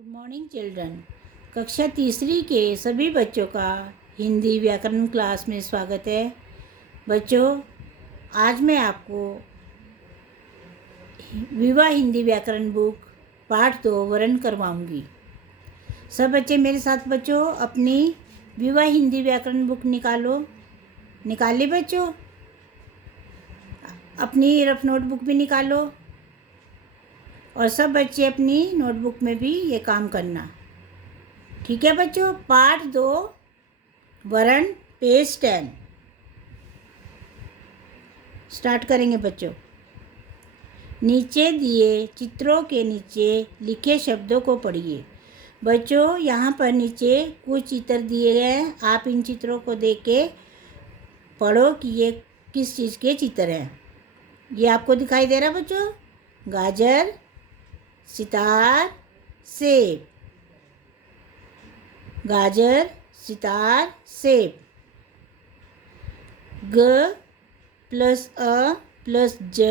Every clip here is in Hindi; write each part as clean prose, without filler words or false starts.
Good morning children. कक्षा तीसरी के सभी बच्चों का हिंदी व्याकरण क्लास में स्वागत है। बच्चों, आज मैं आपको विवा हिंदी व्याकरण बुक पाठ 2 वर्ण करवाऊंगी। सब बच्चे मेरे साथ बच्चों अपनी विवा हिंदी व्याकरण बुक निकाले बच्चों। अपनी रफ नोटबुक भी निकालो और सब बच्चे अपनी नोटबुक में भी ये काम करना, ठीक है बच्चों। पाठ 2 वर्ण पेज 10 स्टार्ट करेंगे बच्चों। नीचे दिए चित्रों के नीचे लिखे शब्दों को पढ़िए। बच्चों, यहाँ पर नीचे कुछ चित्र दिए गए हैं। आप इन चित्रों को देख के पढ़ो कि ये किस चीज़ के चित्र हैं। ये आपको दिखाई दे रहा है बच्चों, गाजर, सितार, सेब। गाजर, सितार, सेब। ग प्लस अ प्लस ज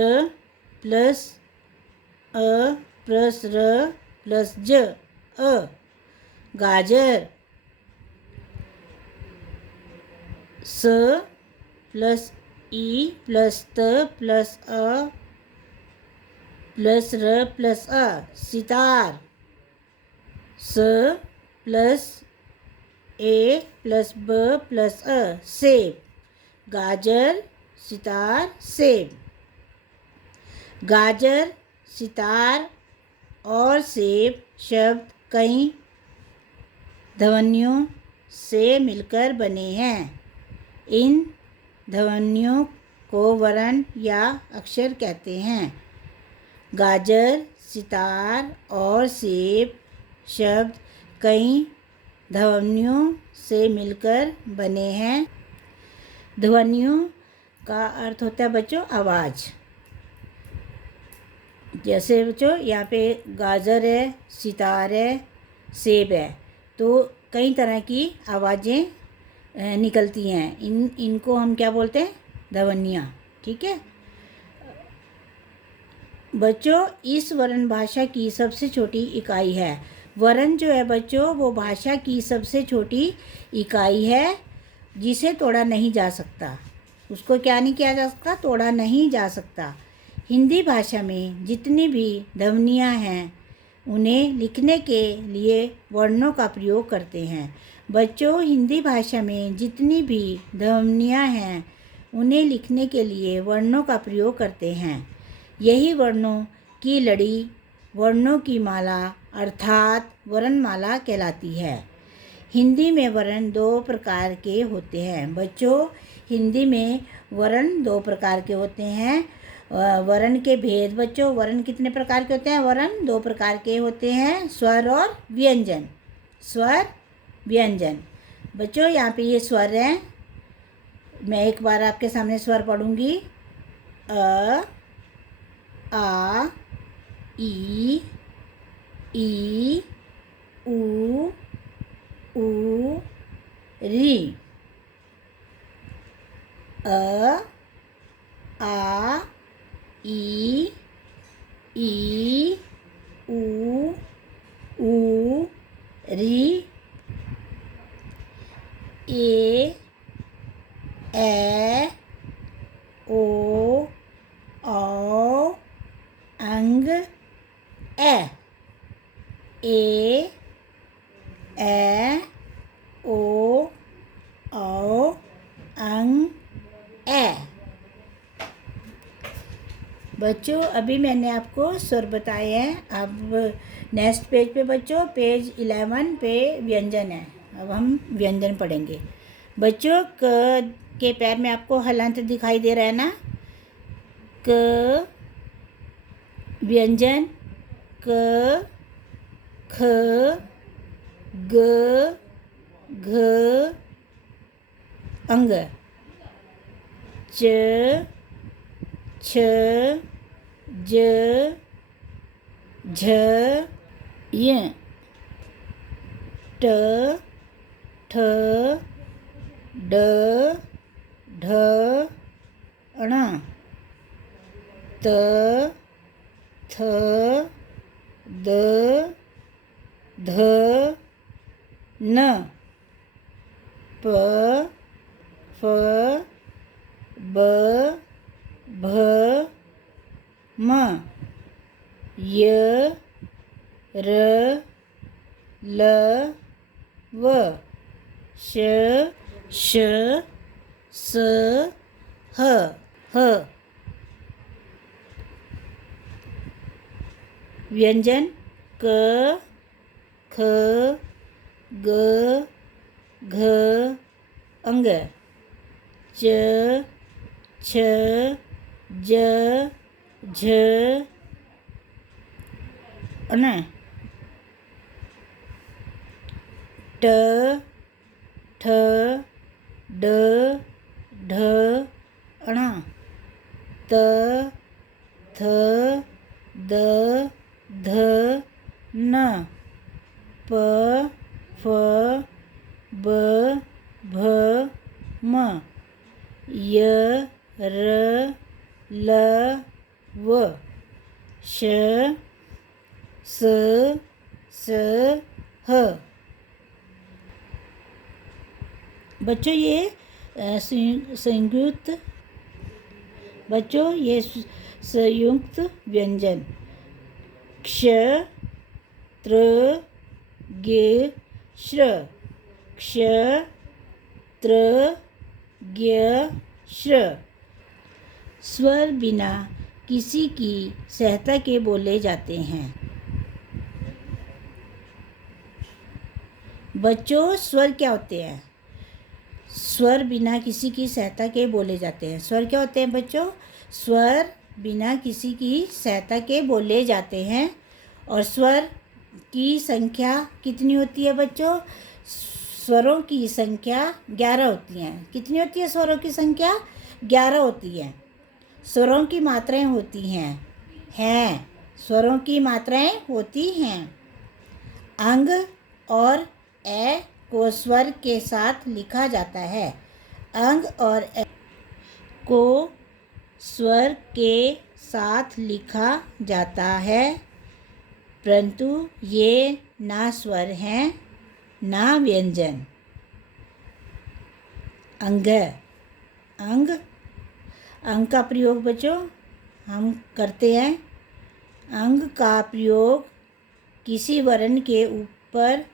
प्लस अ प्लस र प्लस ज अ गाजर। स प्लस ई प्लस त प्लस अ प्लस र प्लस अ सितार। स प्लस ए प्लस ब प्लस अ सेब। गाजर, सितार, सेब। गाजर, सितार और सेब शब्द कई ध्वनियों से मिलकर बने हैं। इन ध्वनियों को वर्ण या अक्षर कहते हैं। गाजर, सितार और सेब शब्द कई ध्वनियों से मिलकर बने हैं। ध्वनियों का अर्थ होता है बच्चों आवाज़। जैसे बच्चों यहाँ पे गाजर है, सितार है, सेब है, तो कई तरह की आवाज़ें निकलती हैं। इनको हम क्या बोलते हैं? ध्वनियाँ, ठीक है बच्चों। इस वर्ण भाषा की सबसे छोटी इकाई है। वर्ण जो है बच्चों वो भाषा की सबसे छोटी इकाई है जिसे तोड़ा नहीं जा सकता। उसको क्या नहीं किया जा सकता? तोड़ा नहीं जा सकता। हिंदी भाषा में जितनी भी ध्वनियाँ हैं उन्हें लिखने के लिए वर्णों का प्रयोग करते हैं। बच्चों, हिंदी भाषा में जितनी भी ध्वनियाँ हैं उन्हें लिखने के लिए वर्णों का प्रयोग करते हैं। यही वर्णों की लड़ी वर्णों की माला अर्थात वर्णमाला कहलाती है। हिंदी में वर्ण 2 प्रकार के होते हैं। बच्चों, हिंदी में वर्ण 2 प्रकार के होते हैं। वर्ण के भेद बच्चों, वर्ण कितने प्रकार के होते हैं? वर्ण 2 प्रकार के होते हैं, स्वर और व्यंजन। स्वर, व्यंजन। बच्चों, यहाँ पे ये स्वर हैं। मैं एक बार आपके सामने स्वर पढ़ूंगी। अ, आ, ई, उ, री। अ, आ, ई, उ, री। ए, ए, ओ, औ, अंग, ए। ए, ओ, औ, अंग, ए। बच्चों, अभी मैंने आपको स्वर बताए हैं। अब नेक्स्ट पेज पे बच्चों, पेज 11 पे व्यंजन है। अब हम व्यंजन पढ़ेंगे। बच्चों, क के पैर में आपको हलंत दिखाई दे रहा है ना? क व्यंजन क, ख, ग, घ, अंग। च, छ, ज, झ, य। ट, ठ, ड, ढ, ण। त, थ, द, ध न, प फ ब भ म, य र ल व, श श स ह ह। व्यंजन क ख ग घ अंग, च छ ज झ अन, ट ठ ड ढ अण, त थ द ध न, प फ ब भ म, य र ल व, श स स ह। बच्चों ये संयुक्त संयुक्त व्यंजन क्ष त्र गे श्र, क्ष त्र ज्ञ श्र, स्वर बिना किसी की सहायता के बोले जाते हैं। बच्चों स्वर क्या होते हैं? स्वर बिना किसी की सहायता के बोले जाते हैं। स्वर क्या होते हैं बच्चों? स्वर बिना किसी की सहायता के बोले जाते हैं। और स्वर की संख्या कितनी होती है बच्चों? स्वरों की संख्या 11 होती हैं। कितनी होती है स्वरों की संख्या? 11 होती है। स्वरों की मात्राएं होती हैं स्वरों की मात्राएं होती हैं। अंग और ए को स्वर के साथ लिखा जाता है। अंग और ए को स्वर के साथ लिखा जाता है, परंतु ये ना स्वर हैं ना व्यंजन। अंग अंग का प्रयोग बच्चों हम करते हैं। अंग का प्रयोग किसी वर्ण के ऊपर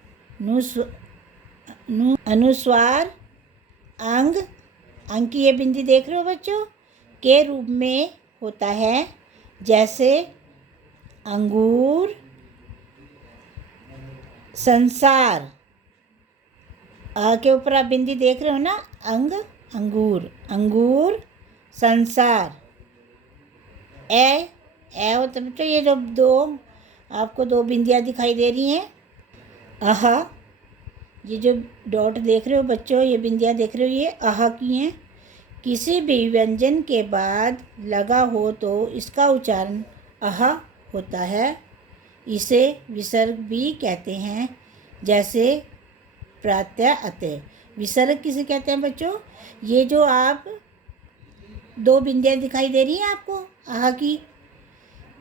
अनुस्वार अंग की ये बिंदी देख रहे हो बच्चों के रूप में होता है। जैसे अंगूर, संसार। आ के ऊपर आप बिंदी देख रहे हो ना, अंग अंगूर संसार। ए होता है बच्चों, ये जो आपको दो बिंदियाँ दिखाई दे रही हैं, आहा, ये जो डॉट देख रहे हो बच्चों, ये बिंदियाँ देख रहे हो, ये आहा की हैं। किसी भी व्यंजन के बाद लगा हो तो इसका उच्चारण आहा होता है। इसे विसर्ग भी कहते हैं, जैसे प्रत्यय अतः। विसर्ग किसे कहते हैं बच्चों? ये जो आप दो बिंदियाँ दिखाई दे रही हैं आपको आहा की,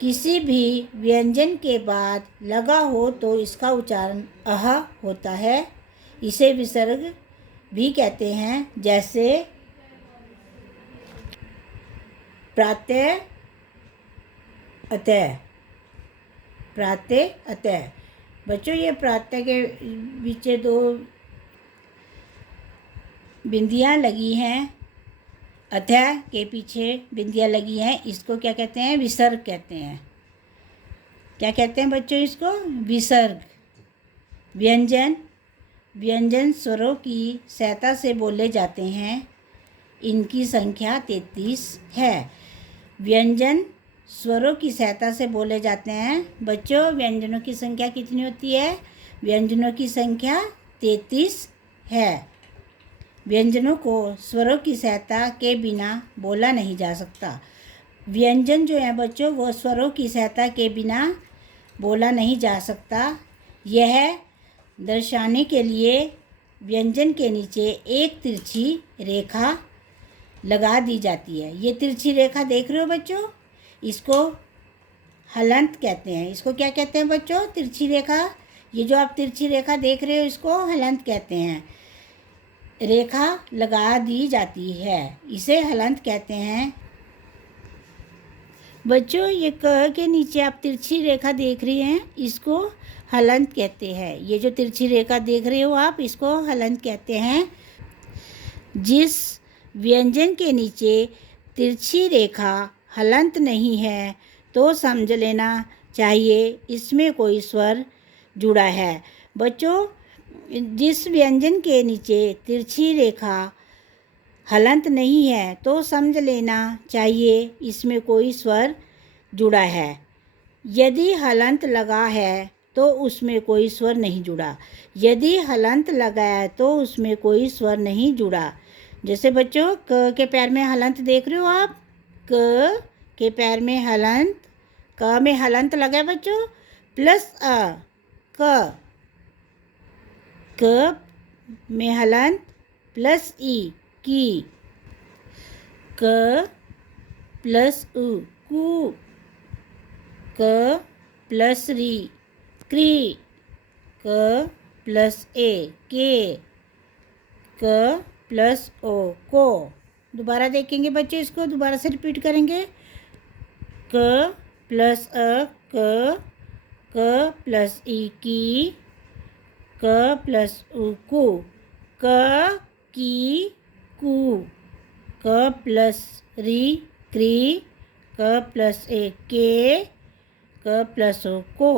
किसी भी व्यंजन के बाद लगा हो तो इसका उच्चारण आहा होता है। इसे विसर्ग भी कहते हैं, जैसे प्रत्यय अतः। बच्चों ये प्रत्यय के बीच दो बिंदियाँ लगी हैं, अतः के पीछे बिंदियाँ लगी हैं, इसको क्या कहते हैं? विसर्ग कहते हैं। क्या कहते हैं बच्चों इसको? विसर्ग। व्यंजन स्वरों की सहायता से बोले जाते हैं। इनकी संख्या 33 है। व्यंजन स्वरों की सहायता से बोले जाते हैं। बच्चों व्यंजनों की संख्या कितनी होती है? व्यंजनों की संख्या 33 है। व्यंजनों को स्वरों की सहायता के बिना बोला नहीं जा सकता। व्यंजन जो है बच्चों वो स्वरों की सहायता के बिना बोला नहीं जा सकता। यह दर्शाने के लिए व्यंजन के नीचे एक तिरछी रेखा लगा दी जाती है। ये तिरछी रेखा देख रहे हो बच्चों, इसको हलंत कहते हैं। इसको क्या कहते हैं बच्चों? तिरछी रेखा। ये जो आप तिरछी रेखा देख रहे हो इसको हलंत कहते हैं। रेखा लगा दी जाती है, इसे हलंत कहते हैं। बच्चों ये क के नीचे आप तिरछी रेखा देख रहे हैं, इसको हलंत कहते हैं। ये जो तिरछी रेखा देख रहे हो आप, इसको हलंत कहते हैं। जिस व्यंजन के नीचे तिरछी रेखा हलंत नहीं है तो समझ लेना चाहिए इसमें कोई स्वर जुड़ा है। बच्चों जिस व्यंजन के नीचे तिरछी रेखा हलंत नहीं है तो समझ लेना चाहिए इसमें कोई स्वर जुड़ा है। यदि हलंत लगा है तो उसमें कोई स्वर नहीं जुड़ा। यदि हलंत लगा है तो उसमें कोई स्वर नहीं जुड़ा। जैसे बच्चों क के पैर में हलंत देख रहे हो आप, क के पैर में हलंत, क में हलंत लगा है बच्चों, प्लस अ, क में हलंत प्लस ई, की, क प्लस उ, कु, क प्लस री, क्री, क प्लस ए, के, क प्लस ओ, को। दोबारा देखेंगे बच्चे, इसको दोबारा से रिपीट करेंगे। क प्लस अ, क प्लस ई, की, क प्लस उ, कु, क, की, कु, क प्लस री, क्री, क प्लस ए, के, क प्लस ओ, को,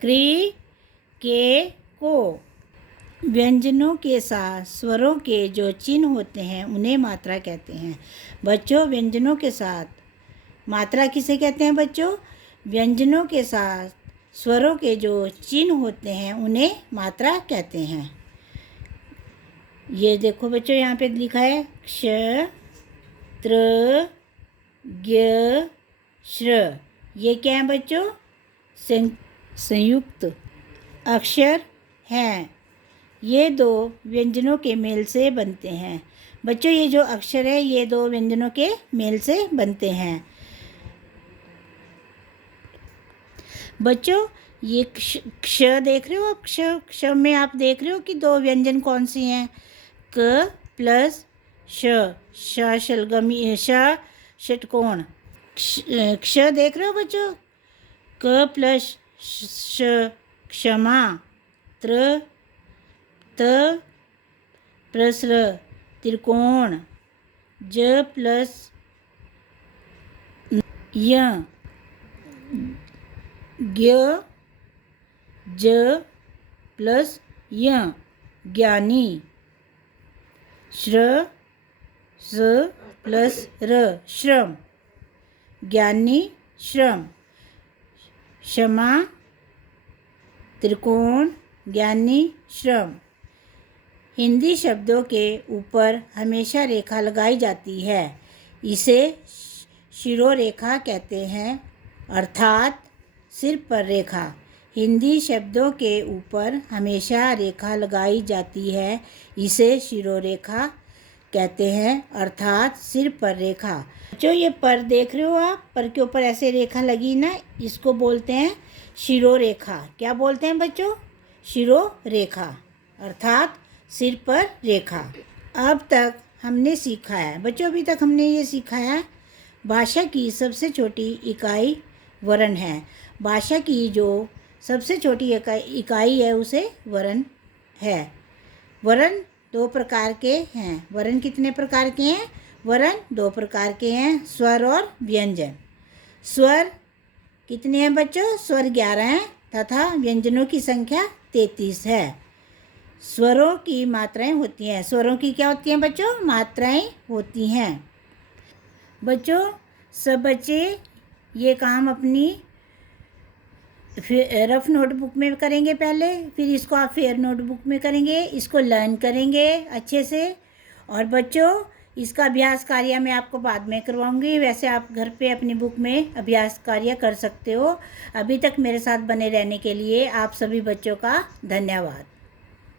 क्री, के, को। व्यंजनों के साथ स्वरों के जो चिन्ह होते हैं उन्हें मात्रा कहते हैं। बच्चों व्यंजनों के साथ मात्रा किसे कहते हैं बच्चों? व्यंजनों के साथ स्वरों के जो चिन्ह होते हैं उन्हें मात्रा कहते हैं। ये देखो बच्चों यहाँ पे लिखा है क्ष, त्र, ज्ञ, श्र। ये क्या है बच्चों? संयुक्त अक्षर हैं। ये दो व्यंजनों के मेल से बनते हैं। बच्चों ये जो अक्षर है ये दो व्यंजनों के मेल से बनते हैं। बच्चों ये क्ष देख रहे हो आप, क्ष में आप देख रहे हो कि दो व्यंजन कौन सी हैं? क प्लस श, शलगमी, षटकोण। क्ष देख रहे हो बच्चों? क प्लस श, क्षमा। त्र, त प्लस र, त्रिकोण। ज प्लस य, ज्ञ, ज प्लस य, ज्ञानी। श्र, स प्लस र, श्रम, ज्ञानी, श्रम। क्षमा, त्रिकोण, ज्ञानी, श्रम। हिंदी शब्दों के ऊपर हमेशा रेखा लगाई जाती है, इसे शिरोरेखा कहते हैं, अर्थात सिर पर रेखा। हिंदी शब्दों के ऊपर हमेशा रेखा लगाई जाती है, इसे शिरोरेखा कहते हैं, अर्थात सिर पर रेखा। जो ये पर देख रहे हो आप, पर के ऊपर ऐसे रेखा लगी ना, इसको बोलते हैं शिरोरेखा। क्या बोलते हैं बच्चों? शिरोरेखा, अर्थात सिर पर रेखा। अब तक हमने सीखा है बच्चों, अभी तक हमने ये सीखा है भाषा की सबसे छोटी इकाई वर्ण है। भाषा की जो सबसे छोटी इकाई है उसे वर्ण है। वर्ण दो प्रकार के हैं। वर्ण कितने प्रकार के हैं? वर्ण दो प्रकार के हैं, स्वर और व्यंजन। स्वर कितने हैं बच्चों? स्वर 11 हैं तथा व्यंजनों की संख्या 33 है। स्वरों की मात्राएं होती हैं। स्वरों की क्या होती हैं बच्चों? मात्राएं होती हैं। बच्चों सब बच्चे ये काम अपनी रफ नोटबुक में करेंगे पहले, फिर इसको आप फेयर नोटबुक में करेंगे, इसको लर्न करेंगे अच्छे से। और बच्चों इसका अभ्यास कार्य मैं आपको बाद में करवाऊंगी, वैसे आप घर पे अपनी बुक में अभ्यास कार्य कर सकते हो। अभी तक मेरे साथ बने रहने के लिए आप सभी बच्चों का धन्यवाद।